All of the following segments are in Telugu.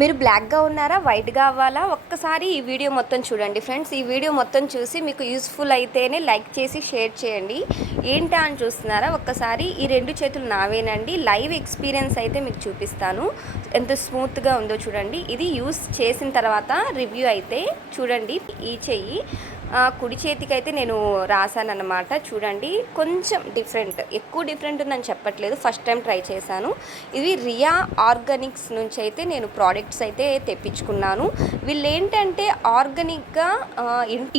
మీరు బ్లాక్‌గా ఉన్నారా? వైట్‌గా అవ్వాలా? ఒక్కసారి ఈ వీడియో మొత్తం చూడండి ఫ్రెండ్స్. ఈ వీడియో మొత్తం చూసి మీకు యూజ్‌ఫుల్ అయితేనే లైక్ చేసి షేర్ చేయండి. ఏంటా అని చూస్తున్నారా? ఒక్కసారి ఈ 2 చేతులు నావేనండి. లైవ్ ఎక్స్‌పీరియన్స్ అయితే మీకు చూపిస్తాను. ఎంత స్మూత్‌గా ఉందో చూడండి. ఇది యూజ్ చేసిన తర్వాత రివ్యూ అయితే చూడండి. ఈ చెయ్యి కుడి చేతికైతే నేను రాశానన్నమాట. చూడండి కొంచెం డిఫరెంట్, ఎక్కువ డిఫరెంట్ ఉందని చెప్పట్లేదు. ఫస్ట్ టైం ట్రై చేశాను. ఇవి రియా ఆర్గానిక్స్ నుంచి అయితే నేను ప్రోడక్ట్స్ అయితే తెప్పించుకున్నాను. వీళ్ళు ఏంటంటే ఆర్గానిక్గా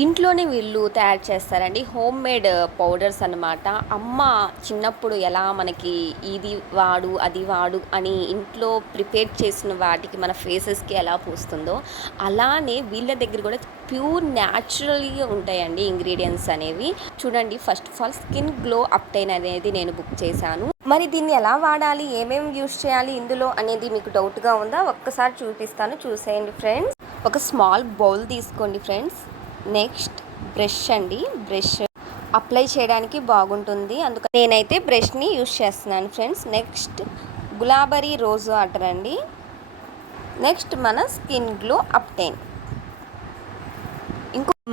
ఇంట్లోనే వీళ్ళు తయారు చేస్తారండి. హోమ్ మేడ్ పౌడర్స్ అన్నమాట. అమ్మ చిన్నప్పుడు ఎలా మనకి ఇది వాడు అది వాడు అని ఇంట్లో ప్రిపేర్ చేసిన వాటికి మన ఫేసెస్కి ఎలా పూస్తుందో అలానే వీళ్ళ దగ్గర కూడా ప్యూర్ న్యాచురల్గా ఉంటాయండి ఇంగ్రీడియంట్స్ అనేవి. చూడండి, first of all skin glow ubtan అనేది నేను బుక్ చేశాను. మరి దీన్ని ఎలా వాడాలి, ఏమేమి యూస్ చేయాలి ఇందులో అనేది మీకు డౌట్గా ఉందా? ఒక్కసారి చూపిస్తాను, చూసేయండి ఫ్రెండ్స్. ఒక స్మాల్ బౌల్ తీసుకోండి ఫ్రెండ్స్. నెక్స్ట్ బ్రష్ అండి. బ్రష్ అప్లై చేయడానికి బాగుంటుంది, అందుకని నేనైతే బ్రష్ని యూస్ చేస్తున్నాను friends. Next Gulabari rose water అండి. నెక్స్ట్ మన స్కిన్ గ్లో అప్టైన్.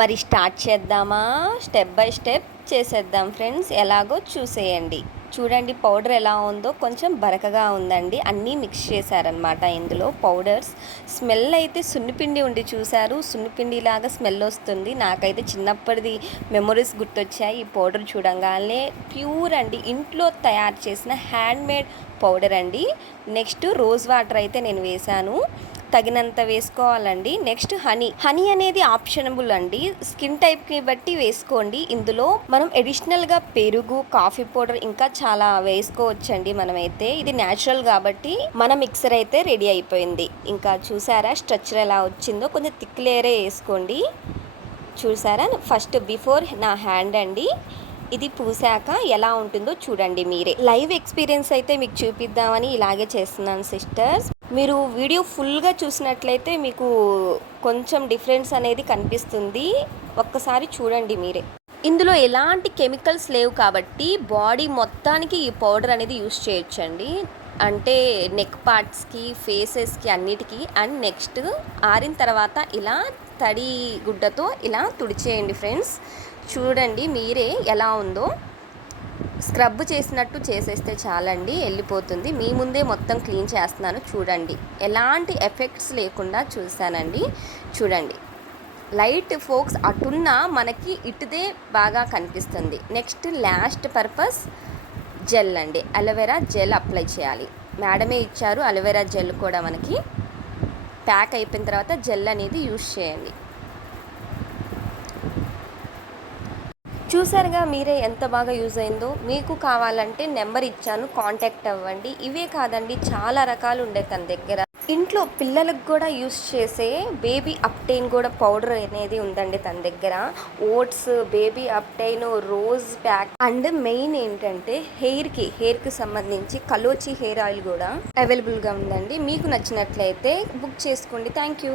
మరి స్టార్ట్ చేద్దామా? స్టెప్ బై స్టెప్ చేసేద్దాం ఫ్రెండ్స్. ఎలాగో చూసేయండి. చూడండి పౌడర్ ఎలా ఉందో, కొంచెం బరకగా ఉందండి. అన్నీ మిక్స్ చేశారనమాట ఇందులో పౌడర్స్. స్మెల్ అయితే సున్నిపిండి ఉండి చూశారు, సున్నిపిండిలాగా స్మెల్ వస్తుంది. నాకైతే చిన్నప్పటిది మెమొరీస్ గుర్తొచ్చాయి ఈ పౌడర్ చూడంగానే. ప్యూర్ అండి, ఇంట్లో తయారు చేసిన హ్యాండ్మేడ్ పౌడర్ అండి. నెక్స్ట్ రోజ్ వాటర్ అయితే నేను వేశాను, తగినంత వేసుకోవాలండి. నెక్స్ట్ హనీ అనేది ఆప్షనబుల్ అండి, స్కిన్ టైప్కి బట్టి వేసుకోండి. ఇందులో మనం అడిషనల్గా పెరుగు, కాఫీ పౌడర్ ఇంకా చాలా వేసుకోవచ్చండి మనమైతే. ఇది న్యాచురల్ కాబట్టి మన మిక్సర్ అయితే రెడీ అయిపోయింది. ఇంకా చూసారా స్ట్రక్చర్ ఎలా వచ్చిందో? కొంచెం థిక్ లేయరే వేసుకోండి. చూసారా? ఫస్ట్ బిఫోర్ నా హ్యాండ్ అండి, ఇది పూసాక ఎలా ఉంటుందో చూడండి మీరే. లైవ్ ఎక్స్పీరియన్స్ అయితే మీకు చూపిద్దామని ఇలాగే చేస్తున్నాను సిస్టర్స్. మీరు వీడియో ఫుల్గా చూసినట్లయితే మీకు కొంచెం డిఫరెన్స్ అనేది కనిపిస్తుంది. ఒక్కసారి చూడండి మీరే. ఇందులో ఎలాంటి కెమికల్స్ లేవు కాబట్టి బాడీ మొత్తానికి ఈ పౌడర్ అనేది యూస్ చేయొచ్చండి. అంటే నెక్ పార్ట్స్కి, ఫేసెస్కి, అన్నిటికీ. అండ్ నెక్స్ట్ ఆరిన తర్వాత ఇలా తడి గుడ్డతో ఇలా తుడిచేయండి ఫ్రెండ్స్. చూడండి మీరే ఎలా ఉందో. స్క్రబ్ చేసినట్టు చేసేస్తే చాలండి, వెళ్ళిపోతుంది. మీ ముందే మొత్తం క్లీన్ చేస్తున్నాను చూడండి. ఎలాంటి ఎఫెక్ట్స్ లేకుండా చూసానండి. చూడండి, లైట్ ఫోక్స్ అటున్నా మనకి ఇటుదే బాగా కనిపిస్తుంది. నెక్స్ట్ లాస్ట్ పర్పస్ జెల్ అండి. అలోవెరా జెల్ అప్లై చేయాలి. మేడమే ఇచ్చారు అలోవెరా జెల్ కూడా. మనకి ప్యాక్ అయిపోయిన తర్వాత జెల్ అనేది యూస్ చేయండి. చూసారుగా మీరే ఎంత బాగా యూజ్ అయిందో. మీకు కావాలంటే నెంబర్ ఇచ్చాను, కాంటాక్ట్ అవ్వండి. ఇవే కాదండి, చాలా రకాలు ఉండే తన దగ్గర. ఇంట్లో పిల్లలకు కూడా యూస్ చేసే బేబీ అప్టైన్ కూడా పౌడర్ అనేది ఉందండి తన దగ్గర. Oats, baby ubtan, rose pack. And main ఏంటంటే హెయిర్కి సంబంధించి కలోచి హెయిర్ ఆయిల్ కూడా అవైలబుల్గా ఉందండి. మీకు నచ్చినట్లయితే బుక్ చేసుకోండి. Thank you.